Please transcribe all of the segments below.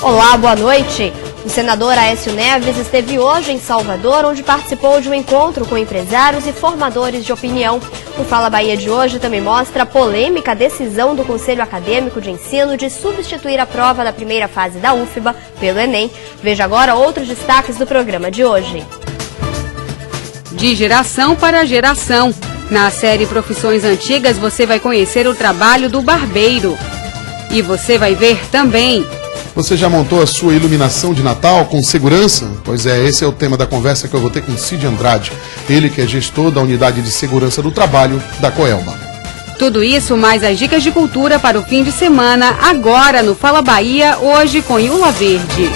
Olá, boa noite. O senador Aécio Neves esteve hoje em Salvador, onde participou de um encontro com empresários e formadores de opinião. O Fala Bahia de hoje também mostra a polêmica decisão do Conselho Acadêmico de Ensino de substituir a prova da primeira fase da UFBA pelo Enem. Veja agora outros destaques do programa de hoje. De geração para geração. Na série Profissões Antigas você vai conhecer o trabalho do barbeiro. E você vai ver também... Você já montou a sua iluminação de Natal com segurança? Pois é, esse é o tema da conversa que eu vou ter com Cid Andrade, ele que é gestor da Unidade de Segurança do Trabalho da Coelba. Tudo isso mais as dicas de cultura para o fim de semana, agora no Fala Bahia, hoje com Iula Verde.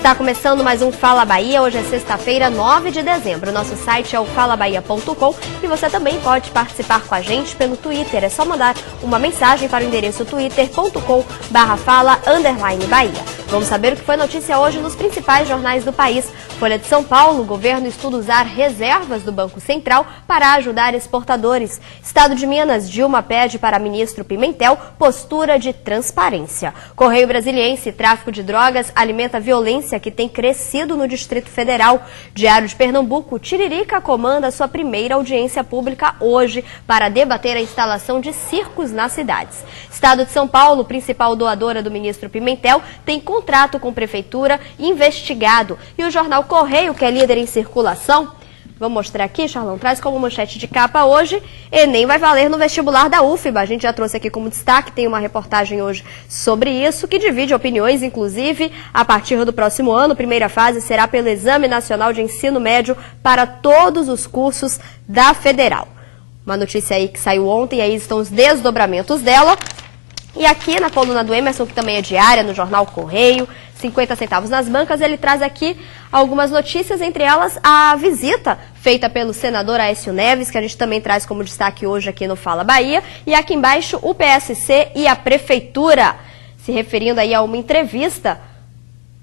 Está começando mais um Fala Bahia, hoje é sexta-feira, 9 de dezembro. Nosso site é o falabahia.com e você também pode participar com a gente pelo Twitter. É só mandar uma mensagem para o endereço twitter.com/fala_bahia. Vamos saber o que foi notícia hoje nos principais jornais do país. Folha de São Paulo, o governo estuda usar reservas do Banco Central para ajudar exportadores. Estado de Minas, Dilma pede para ministro Pimentel postura de transparência. Correio Brasiliense, tráfico de drogas alimenta violência que tem crescido no Distrito Federal. Diário de Pernambuco, Tiririca comanda sua primeira audiência pública hoje para debater a instalação de circos nas cidades. Estado de São Paulo, principal doadora do ministro Pimentel, tem contrato com prefeitura investigado. E o jornal Correio, que é líder em circulação, vou mostrar aqui, Charlão, traz como manchete de capa hoje, Enem vai valer no vestibular da UFBA. A gente já trouxe aqui como destaque, tem uma reportagem hoje sobre isso, que divide opiniões, inclusive, a partir do próximo ano. Primeira fase será pelo Exame Nacional de Ensino Médio para todos os cursos da Federal. Uma notícia aí que saiu ontem, aí estão os desdobramentos dela. E aqui na coluna do Emerson, que também é diária, no jornal Correio, 50 centavos nas bancas, ele traz aqui algumas notícias, entre elas a visita feita pelo senador Aécio Neves, que a gente também traz como destaque hoje aqui no Fala Bahia. E aqui embaixo o PSC e a Prefeitura, se referindo aí a uma entrevista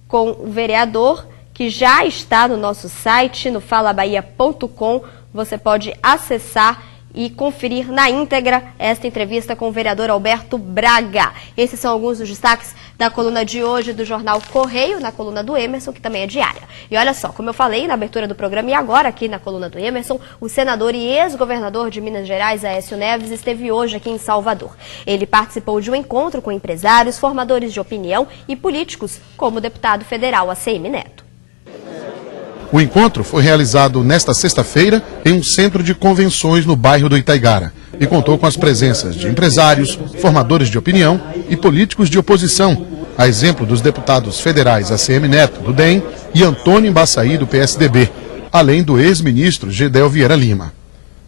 com o vereador, que já está no nosso site, no falabahia.com, você pode acessar e conferir na íntegra esta entrevista com o vereador Alberto Braga. Esses são alguns dos destaques da coluna de hoje do jornal Correio, na coluna do Emerson, que também é diária. E olha só, como eu falei na abertura do programa e agora aqui na coluna do Emerson, o senador e ex-governador de Minas Gerais, Aécio Neves, esteve hoje aqui em Salvador. Ele participou de um encontro com empresários, formadores de opinião e políticos, como o deputado federal ACM Neto. O encontro foi realizado nesta sexta-feira em um centro de convenções no bairro do Itaigara e contou com as presenças de empresários, formadores de opinião e políticos de oposição, a exemplo dos deputados federais ACM Neto, do DEM, e Antônio Embaçaí, do PSDB, além do ex-ministro Gedel Vieira Lima.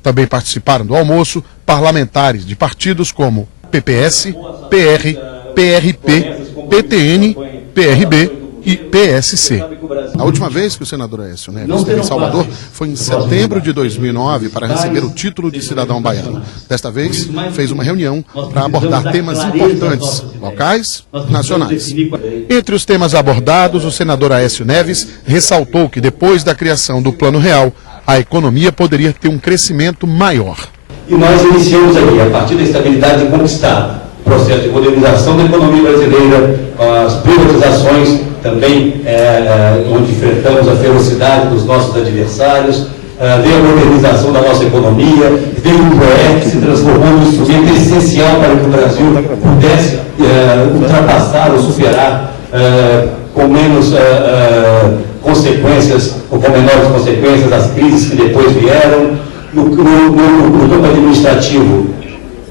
Também participaram do almoço parlamentares de partidos como PPS, PR, PRP, PTN, PRB e PSC. A última vez que o senador Aécio Neves esteve em Salvador foi em setembro de 2009 para receber o título de cidadão baiano. Desta vez, fez uma reunião para abordar temas importantes, locais e nacionais. Entre os temas abordados, o senador Aécio Neves ressaltou que depois da criação do Plano Real, a economia poderia ter um crescimento maior. E nós iniciamos aqui, a partir da estabilidade conquistada, o processo de modernização da economia brasileira, as privatizações, também onde enfrentamos a ferocidade dos nossos adversários, veio a modernização da nossa economia, veio o ProEF, que se transformou num instrumento essencial para que o Brasil pudesse ultrapassar ou superar com menos consequências, ou com menores consequências, as crises que depois vieram. No campo administrativo,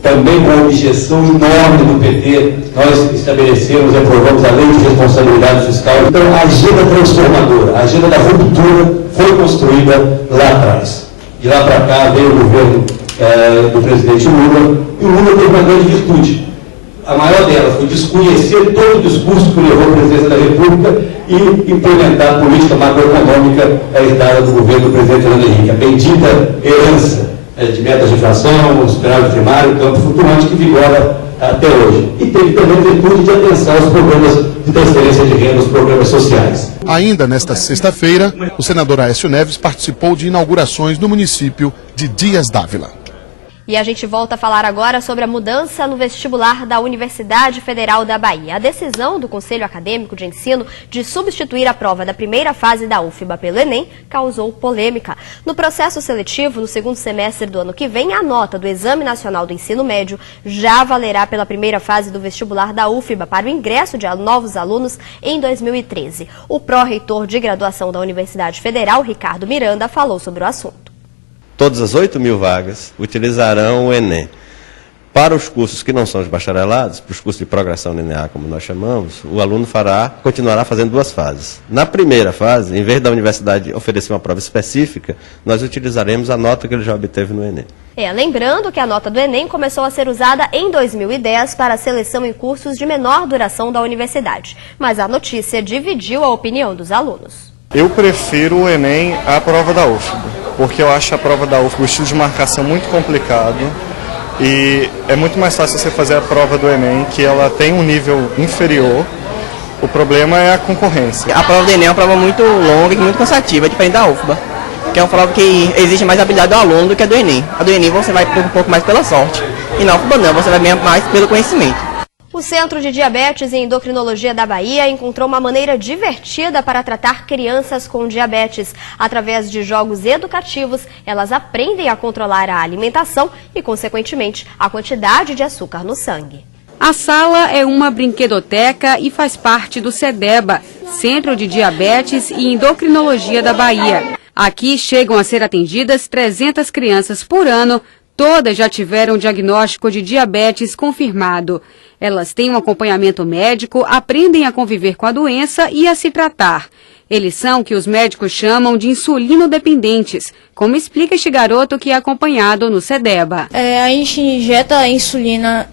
também com a objeção enorme do PT, nós estabelecemos e aprovamos a Lei de Responsabilidade Fiscal. Então, a agenda transformadora, a agenda da ruptura foi construída lá atrás. De lá para cá veio o governo do presidente Lula, e o Lula teve uma grande virtude. A maior delas foi desconhecer todo o discurso que levou à presidência da República e implementar a política macroeconômica herdada do governo do presidente Fernando Henrique, a bendita herança de metas de inflação, superávit primário, campo flutuante que vigora até hoje. E teve também virtude de atenção aos programas de transferência de renda, aos programas sociais. Ainda nesta sexta-feira, o senador Aécio Neves participou de inaugurações no município de Dias d'Ávila. E a gente volta a falar agora sobre a mudança no vestibular da Universidade Federal da Bahia. A decisão do Conselho Acadêmico de Ensino de substituir a prova da primeira fase da UFBA pelo Enem causou polêmica. No processo seletivo, no segundo semestre do ano que vem, a nota do Exame Nacional do Ensino Médio já valerá pela primeira fase do vestibular da UFBA para o ingresso de novos alunos em 2013. O pró-reitor de graduação da Universidade Federal, Ricardo Miranda, falou sobre o assunto. Todas as 8.000 vagas utilizarão o Enem. Para os cursos que não são os bacharelados, para os cursos de progressão linear, como nós chamamos, o aluno continuará fazendo 2 fases. Na primeira fase, em vez da universidade oferecer uma prova específica, nós utilizaremos a nota que ele já obteve no Enem. Lembrando que a nota do Enem começou a ser usada em 2010 para a seleção em cursos de menor duração da universidade. Mas a notícia dividiu a opinião dos alunos. Eu prefiro o Enem à prova da UFBA, porque eu acho a prova da UFBA, o estilo de marcação muito complicado e é muito mais fácil você fazer a prova do Enem, que ela tem um nível inferior. O problema é a concorrência. A prova do Enem é uma prova muito longa e muito cansativa, diferente da UFBA, que é uma prova que exige mais habilidade do aluno do que a do Enem. A do Enem você vai um pouco mais pela sorte, e na UFBA não, você vai mais pelo conhecimento. O Centro de Diabetes e Endocrinologia da Bahia encontrou uma maneira divertida para tratar crianças com diabetes. Através de jogos educativos, elas aprendem a controlar a alimentação e, consequentemente, a quantidade de açúcar no sangue. A sala é uma brinquedoteca e faz parte do CEDEBA, Centro de Diabetes e Endocrinologia da Bahia. Aqui chegam a ser atendidas 300 crianças por ano. Todas já tiveram diagnóstico de diabetes confirmado. Elas têm um acompanhamento médico, aprendem a conviver com a doença e a se tratar. Eles são o que os médicos chamam de insulinodependentes, como explica este garoto que é acompanhado no CEDEBA. A gente injeta a insulina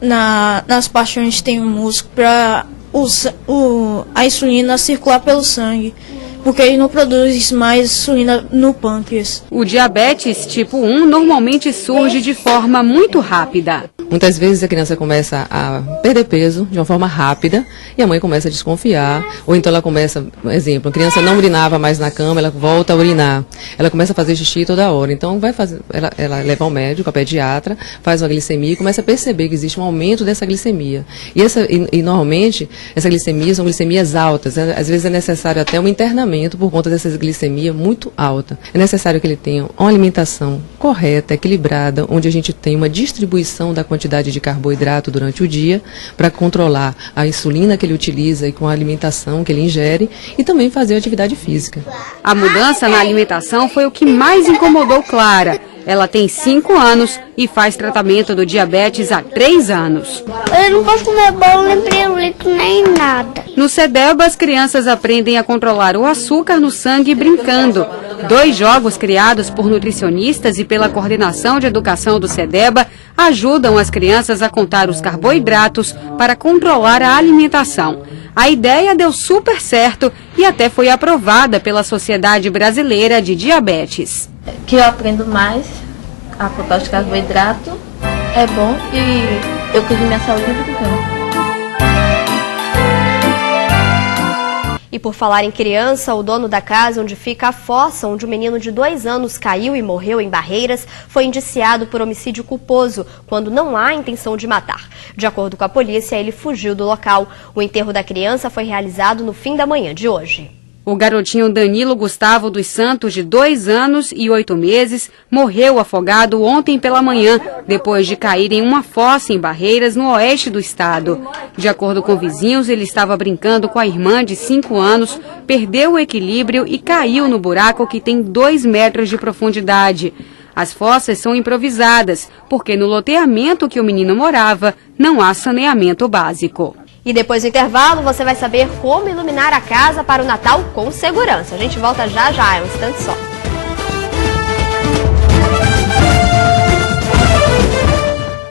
nas partes onde tem o músculo para a insulina circular pelo sangue, porque ele não produz mais insulina no pâncreas. O diabetes tipo 1 normalmente surge de forma muito rápida. Muitas vezes a criança começa a perder peso de uma forma rápida e a mãe começa a desconfiar. Ou então ela começa, por exemplo, a criança não urinava mais na cama, ela volta a urinar. Ela começa a fazer xixi toda hora. Então ela leva ao médico, a pediatra, faz uma glicemia e começa a perceber que existe um aumento dessa glicemia. E normalmente essas glicemias são glicemias altas. Às vezes é necessário até um internamento por conta dessa glicemia muito alta. É necessário que ele tenha uma alimentação correta, equilibrada, onde a gente tem uma distribuição da quantidade de carboidrato durante o dia para controlar a insulina que ele utiliza e com a alimentação que ele ingere e também fazer atividade física. A mudança na alimentação foi o que mais incomodou Clara. Ela tem 5 anos e faz tratamento do diabetes há 3 anos. Eu não posso comer bolo, nem pirulito, nem nada. No CEDEBA, as crianças aprendem a controlar o açúcar no sangue brincando. 2 jogos criados por nutricionistas e pela coordenação de educação do CEDEBA ajudam as crianças a contar os carboidratos para controlar a alimentação. A ideia deu super certo e até foi aprovada pela Sociedade Brasileira de Diabetes. Que eu aprendo mais a contar os carboidratos, é bom e eu cuido da minha saúde brincando. E por falar em criança, o dono da casa onde fica a fossa, onde o menino de 2 anos caiu e morreu em Barreiras, foi indiciado por homicídio culposo, quando não há intenção de matar. De acordo com a polícia, ele fugiu do local. O enterro da criança foi realizado no fim da manhã de hoje. O garotinho Danilo Gustavo dos Santos, de 2 anos e 8 meses, morreu afogado ontem pela manhã, depois de cair em uma fossa em Barreiras, no oeste do estado. De acordo com vizinhos, ele estava brincando com a irmã de 5 anos, perdeu o equilíbrio e caiu no buraco que tem 2 metros de profundidade. As fossas são improvisadas, porque no loteamento que o menino morava, não há saneamento básico. E depois do intervalo, você vai saber como iluminar a casa para o Natal com segurança. A gente volta já já, é um instante só.